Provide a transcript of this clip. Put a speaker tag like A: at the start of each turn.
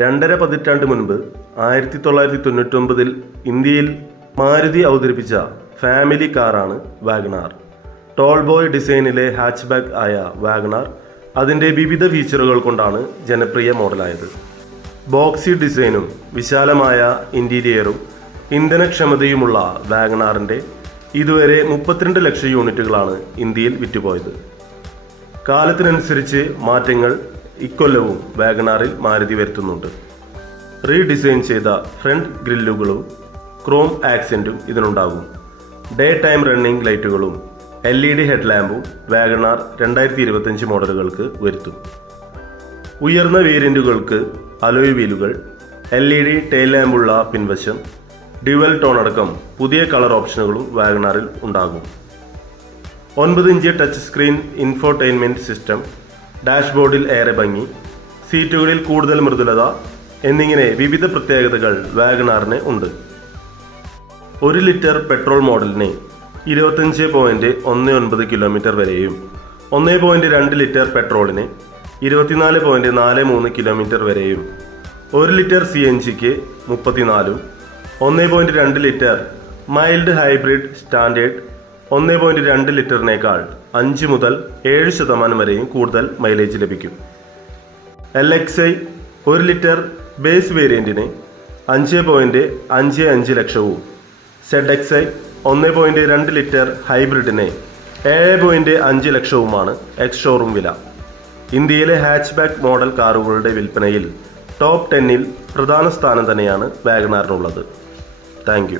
A: രണ്ടര പതിറ്റാണ്ട് മുൻപ് ആയിരത്തി തൊള്ളായിരത്തി തൊണ്ണൂറ്റൊമ്പതിൽ ഇന്ത്യയിൽ മാരുതി അവതരിപ്പിച്ച ഫാമിലി കാറാണ് വാഗണാർ. ടോൾ ബോയ് ഡിസൈനിലെ ഹാച്ച്ബാക്ക് ആയ വാഗണാർ അതിന്റെ വിവിധ ഫീച്ചറുകൾ കൊണ്ടാണ് ജനപ്രിയ മോഡലായത്. ബോക്സി ഡിസൈനും വിശാലമായ ഇന്റീരിയറും ഇന്ധനക്ഷമതയുമുള്ള വാഗണാറിന്റെ ഇതുവരെ മുപ്പത്തിരണ്ട് ലക്ഷം യൂണിറ്റുകളാണ് ഇന്ത്യയിൽ വിറ്റുപോയത്. കാലത്തിനനുസരിച്ച് മാറ്റങ്ങൾ ഇക്കൊല്ലവും വാഗണാറിൽ മാരുതി വരുത്തുന്നുണ്ട്. റീഡിസൈൻ ചെയ്ത ഫ്രണ്ട് ഗ്രില്ലുകളും ക്രോം ആക്സെന്റും ഇതിനുണ്ടാകും. ഡേ ടൈം റണ്ണിംഗ് ലൈറ്റുകളും എൽ ഇ ഡി ഹെഡ്ലാമ്പും വാഗണാർ രണ്ടായിരത്തി ഇരുപത്തഞ്ച് മോഡലുകൾക്ക് വരുത്തും. ഉയർന്ന വേരിയന്റുകൾക്ക് അലോയ് വീലുകൾ എൽ ഇ ഡി ടെയിൽ ലാമ്പുള്ള പിൻവശം ഡ്യുവൽ ടോൺ അടക്കം പുതിയ കളർ ഓപ്ഷനുകളും വാഗണാറിൽ ഉണ്ടാകും. ഒൻപത് inch touch screen infotainment system ഡാഷ്ബോർഡിൽ ഏറെ ഭംഗി സീറ്റുകളിൽ കൂടുതൽ മൃദുലത എന്നിങ്ങനെ വിവിധ പ്രത്യേകതകൾ വാഗണാറിന് ഉണ്ട്. ഒരു ലിറ്റർ പെട്രോൾ മോഡലിന് ഇരുപത്തഞ്ച് പോയിന്റ് ഒന്ന് ഒൻപത് കിലോമീറ്റർ വരെയും ഒന്ന് പോയിന്റ് രണ്ട് ലിറ്റർ പെട്രോളിന് ഇരുപത്തിനാല് പോയിന്റ് നാല് മൂന്ന് കിലോമീറ്റർ വരെയും ഒരു ലിറ്റർ സി എൻ ജിക്ക് മുപ്പത്തിനാലും ഒന്ന് പോയിന്റ് രണ്ട് ലിറ്റർ മൈൽഡ് ഹൈബ്രിഡ് സ്റ്റാൻഡേർഡ് ഒന്ന് പോയിന്റ് രണ്ട് ലിറ്ററിനേക്കാൾ അഞ്ച് മുതൽ ഏഴ് ശതമാനം വരെയും കൂടുതൽ മൈലേജ് ലഭിക്കും. എൽ എക്സ് ഐ ഒരു ലിറ്റർ ബേസ് വേരിയന്റിന് അഞ്ച് പോയിന്റ് അഞ്ച് അഞ്ച് ലക്ഷവും. സെഡ് എക്സ് ഐ ഒന്ന് പോയിന്റ് രണ്ട് ലിറ്റർ ഹൈബ്രിഡിന് ഏഴ് പോയിന്റ് അഞ്ച് ലക്ഷവുമാണ് എക്സ് ഷോറൂം വില. ഇന്ത്യയിലെ ഹാച്ച് ബാക്ക് മോഡൽ കാറുകളുടെ വിൽപ്പനയിൽ ടോപ്പ് ടെന്നിൽ പ്രധാന സ്ഥാനം തന്നെയാണ് വാഗനാറിനുള്ളത്. Thank you.